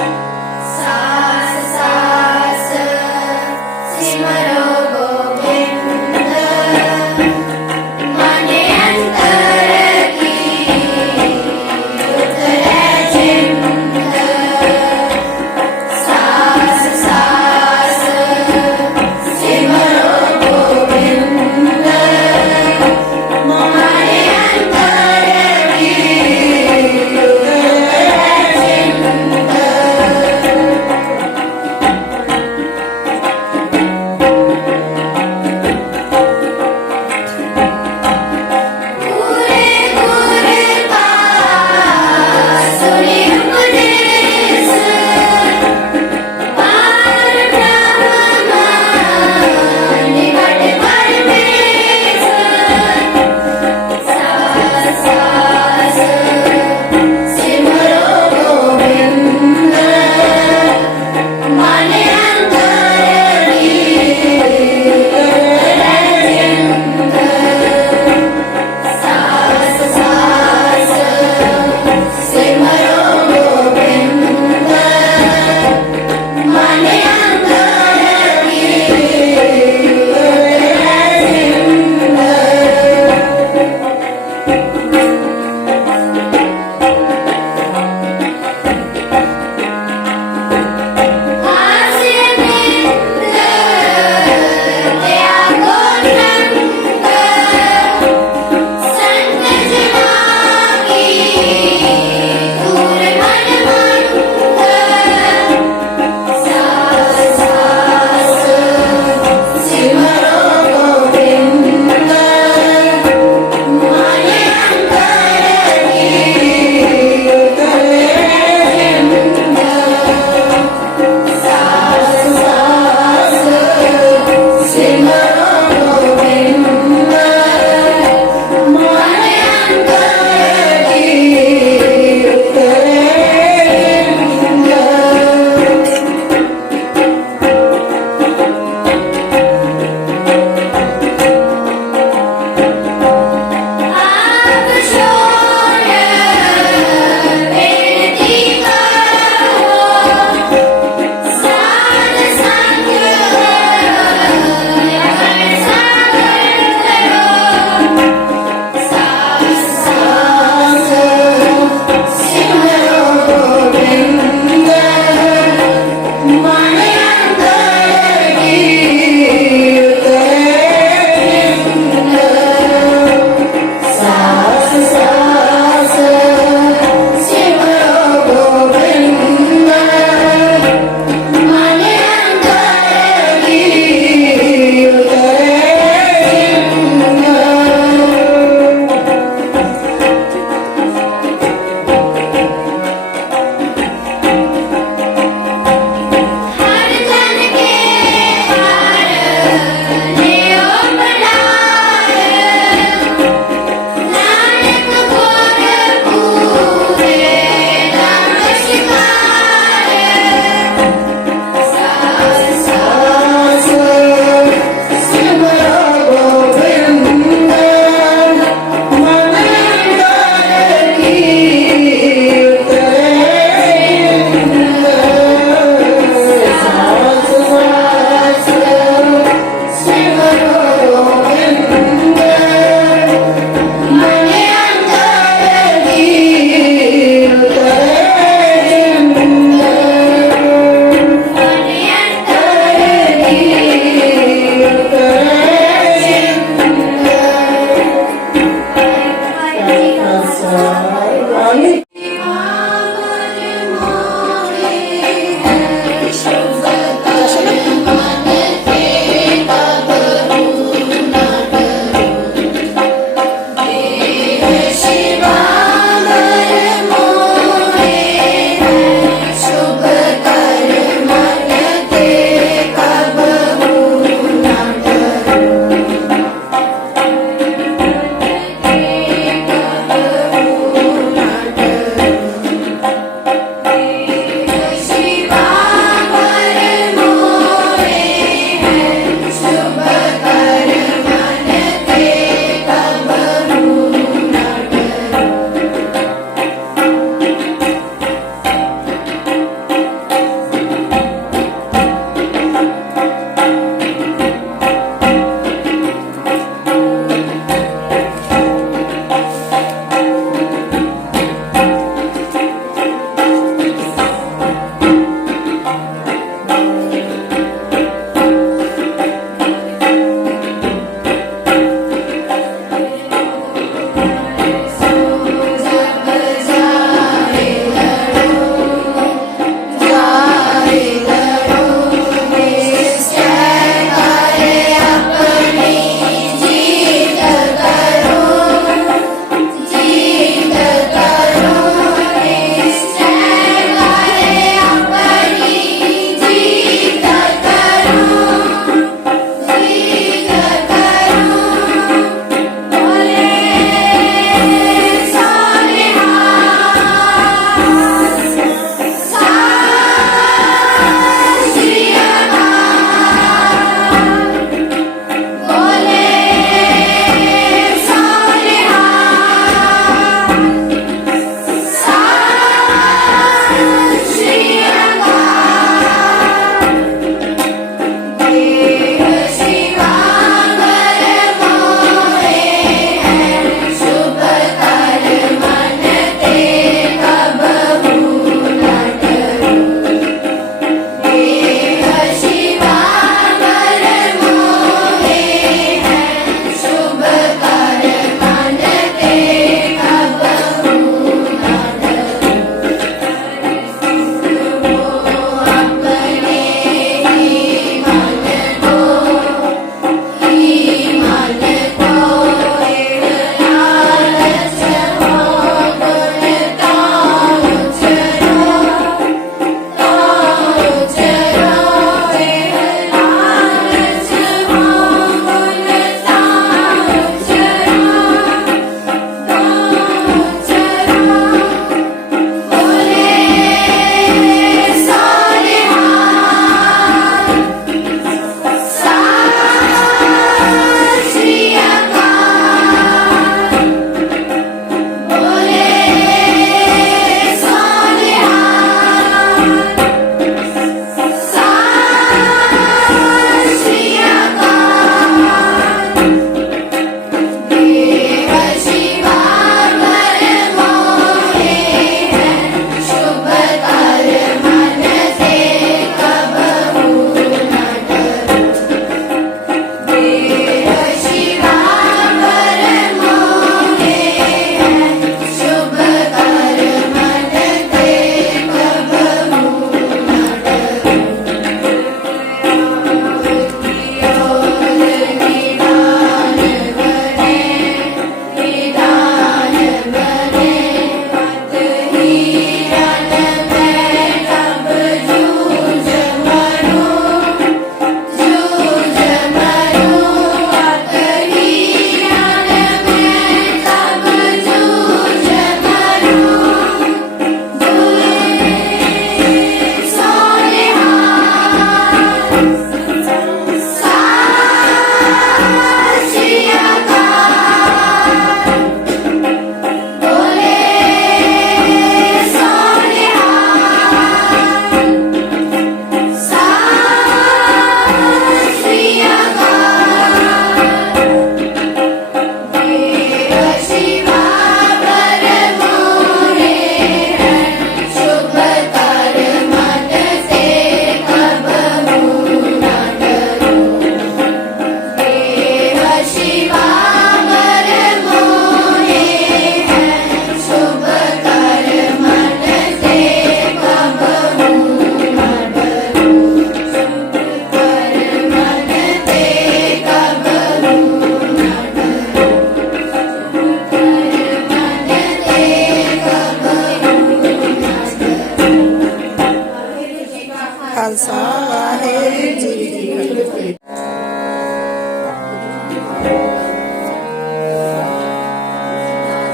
सास सास सिमर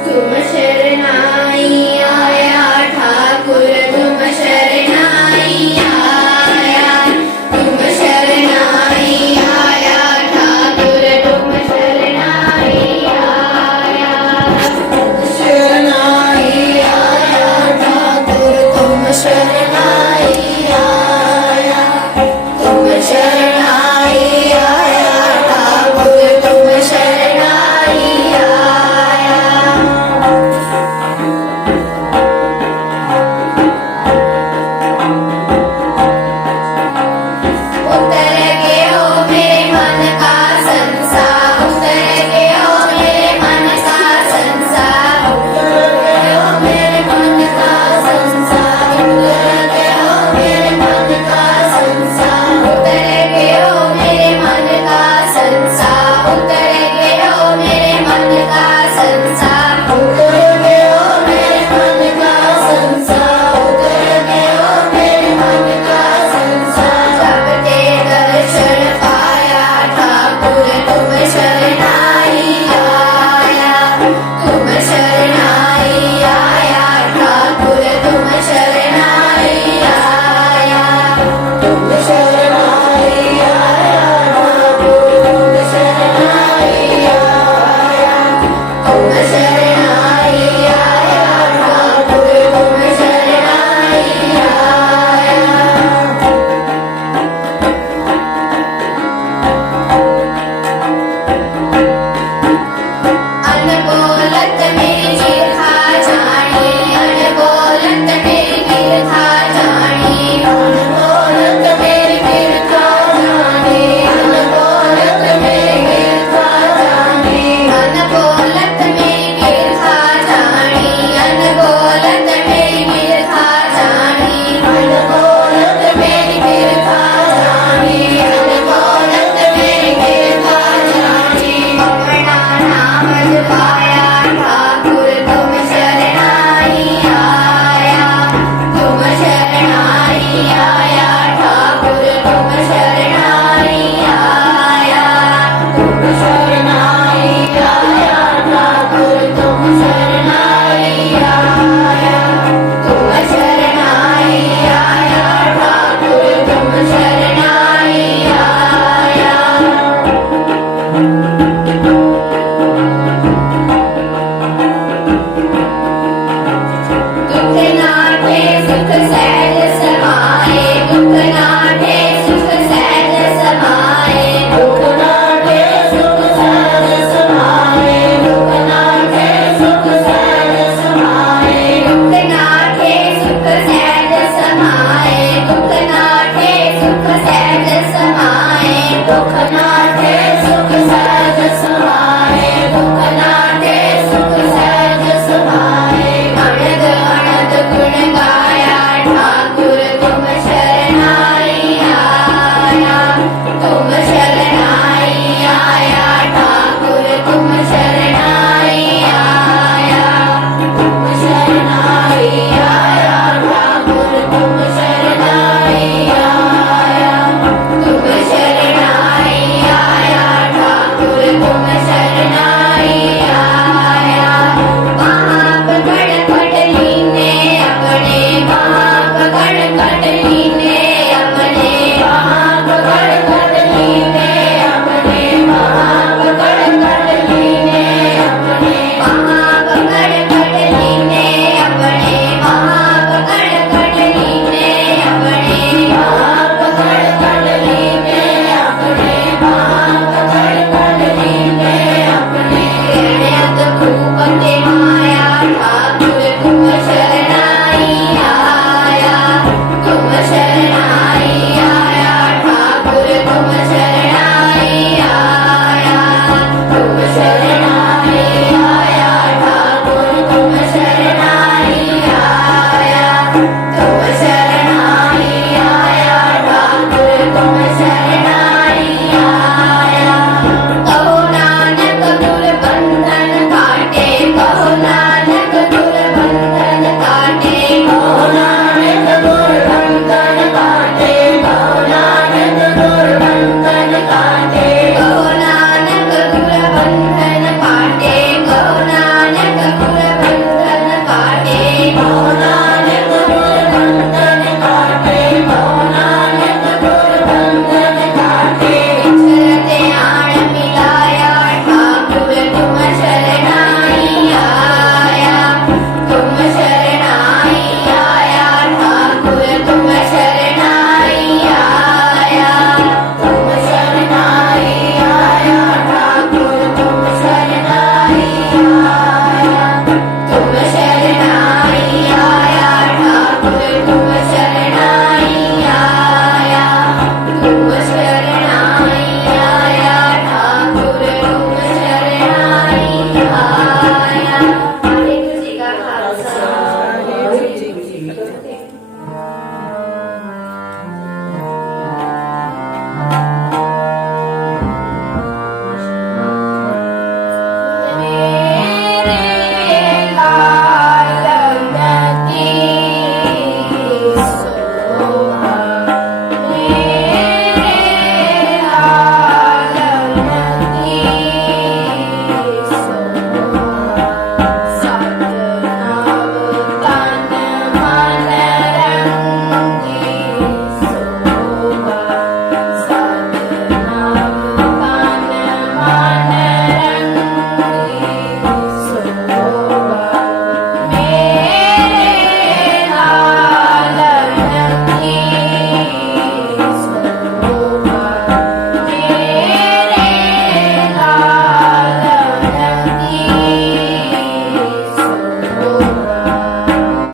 സുമശരണ